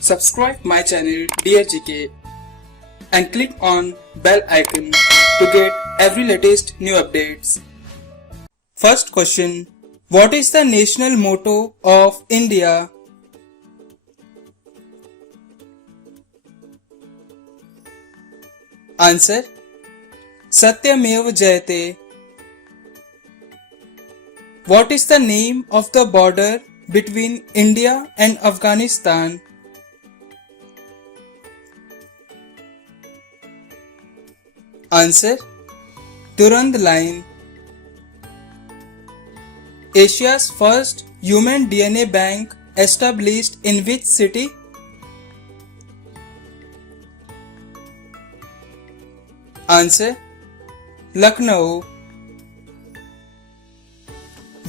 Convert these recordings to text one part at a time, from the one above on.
Subscribe my channel Dear GK and click on bell icon to get every latest new updates. First question. What is the national motto of India? Answer. Satyameva Jayate. What is the name of the border between India and Afghanistan? Answer. Durand Line. Asia's first human DNA bank established in which city? Answer. Lucknow.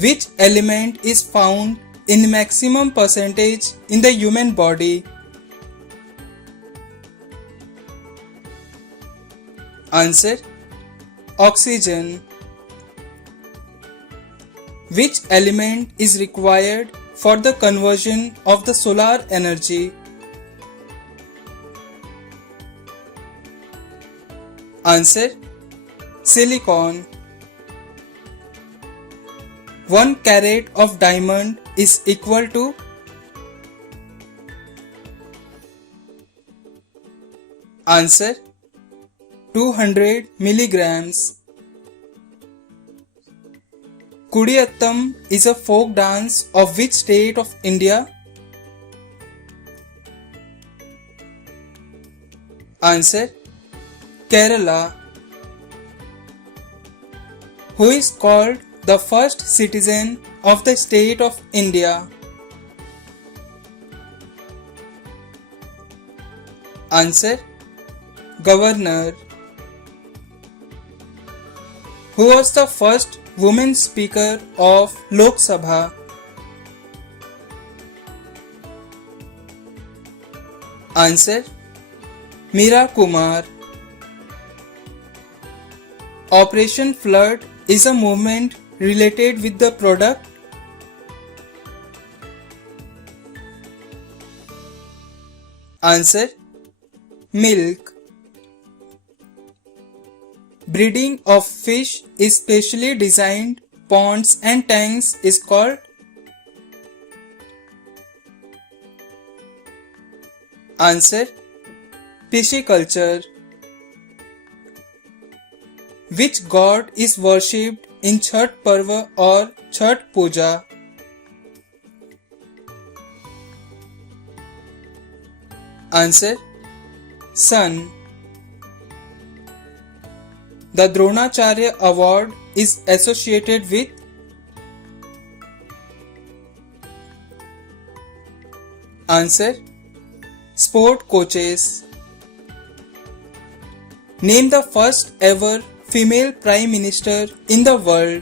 Which element is found in maximum percentage in the human body? Answer. Oxygen. Which element is required for the conversion of the solar energy? Answer. Silicon. 1 carat of diamond is equal to? Answer. 200 milligrams. Kudiyattam is a folk dance of which state of India? Answer. Kerala. Who is called the first citizen of the state of India? Answer. Governor. Who was the first woman speaker of Lok Sabha? Answer. Meera Kumar. Operation Flood is a movement related with the product? Answer. Milk. Breeding of fish is specially designed ponds and tanks is called? Answer. Pisciculture. Which god is worshipped in Chhath Parva or Chhath Puja? Answer. Sun. The Dronacharya Award is associated with? Answer. Sport coaches. Name the first ever female Prime Minister in the world.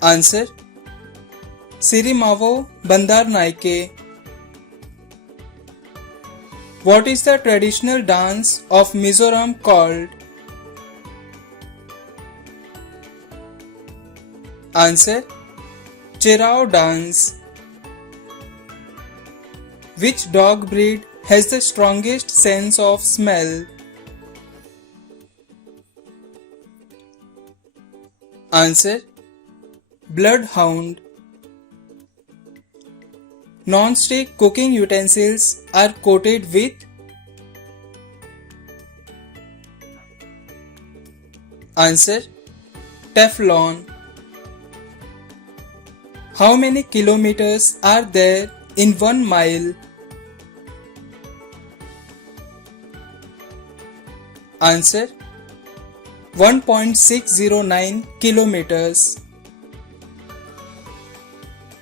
Answer. Sirimavo Bandaranaike. What is the traditional dance of Mizoram called? Answer. Cherao dance. Which dog breed has the strongest sense of smell? Answer. Bloodhound. Non-stick cooking utensils are coated with? Answer. Teflon. How many kilometers are there in 1 mile? Answer. 1.609 kilometers.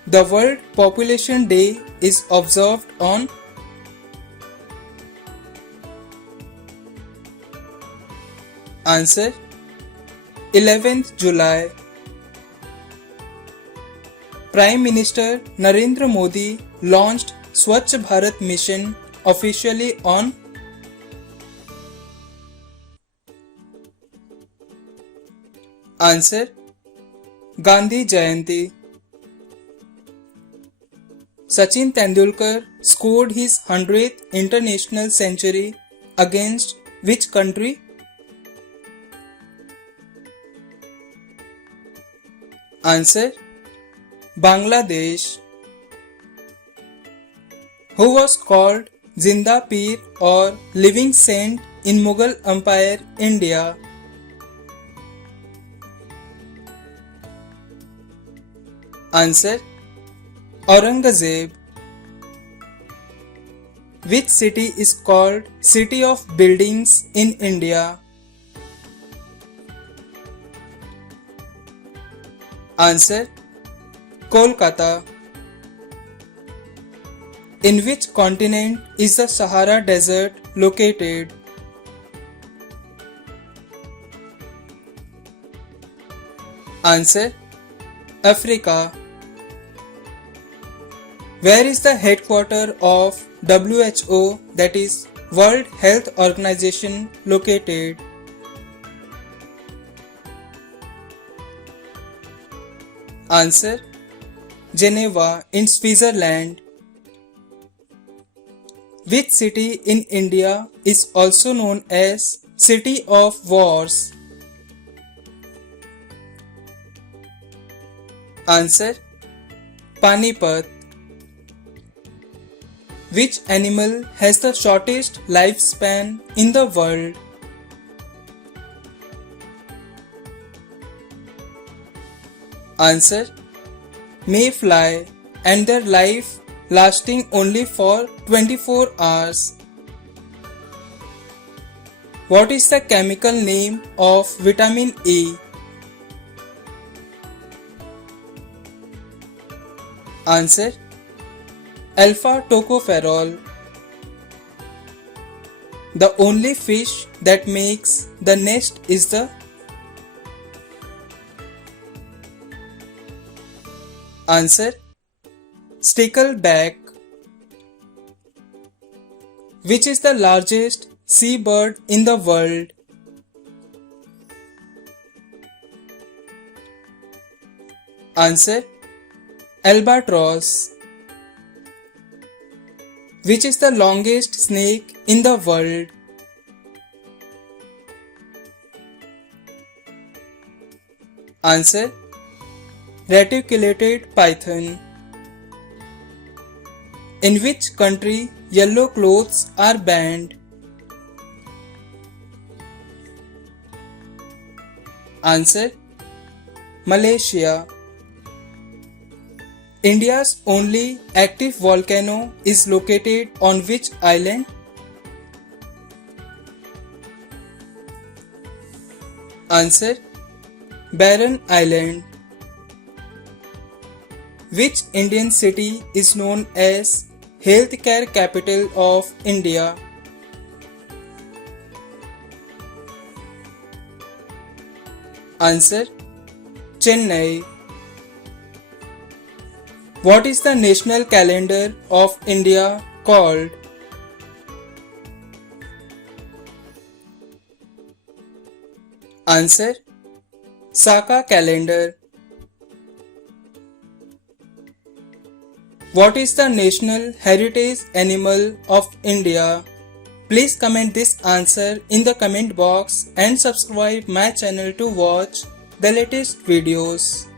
The World Population Day is observed on? Answer. 11th July. Prime Minister Narendra Modi launched Swachh Bharat Mission officially on? Answer. Gandhi Jayanti. Sachin Tendulkar scored his 100th international century against which country? Answer: Bangladesh. Who was called Zinda Peer or Living Saint in Mughal Empire, India? Answer: Aurangzeb. Which city is called City of Buildings in India? Answer: Kolkata. In which continent is the Sahara Desert located? Answer: Africa. Where is the headquarters of WHO, that is World Health Organization, located? Answer: Geneva in Switzerland. Which city in India is also known as City of Wars? Answer: Panipat. Which animal has the shortest lifespan in the world? Answer: Mayfly, and their life lasting only for 24 hours. What is the chemical name of vitamin E? Answer: alpha tocopherol. The only fish that makes the nest is the Answer: stickleback. Which is the largest seabird in the world? Answer: albatross. Which is the longest snake in the world? Answer: reticulated python. In which country yellow clothes are banned? Answer: Malaysia. India's only active volcano is located on which island? Answer: Barren Island. Which Indian city is known as Healthcare Capital of India? Answer: Chennai. What is the national calendar of India called? Answer: Saka calendar. What is the national heritage animal of India? Please comment this answer in the comment box and subscribe my channel to watch the latest videos.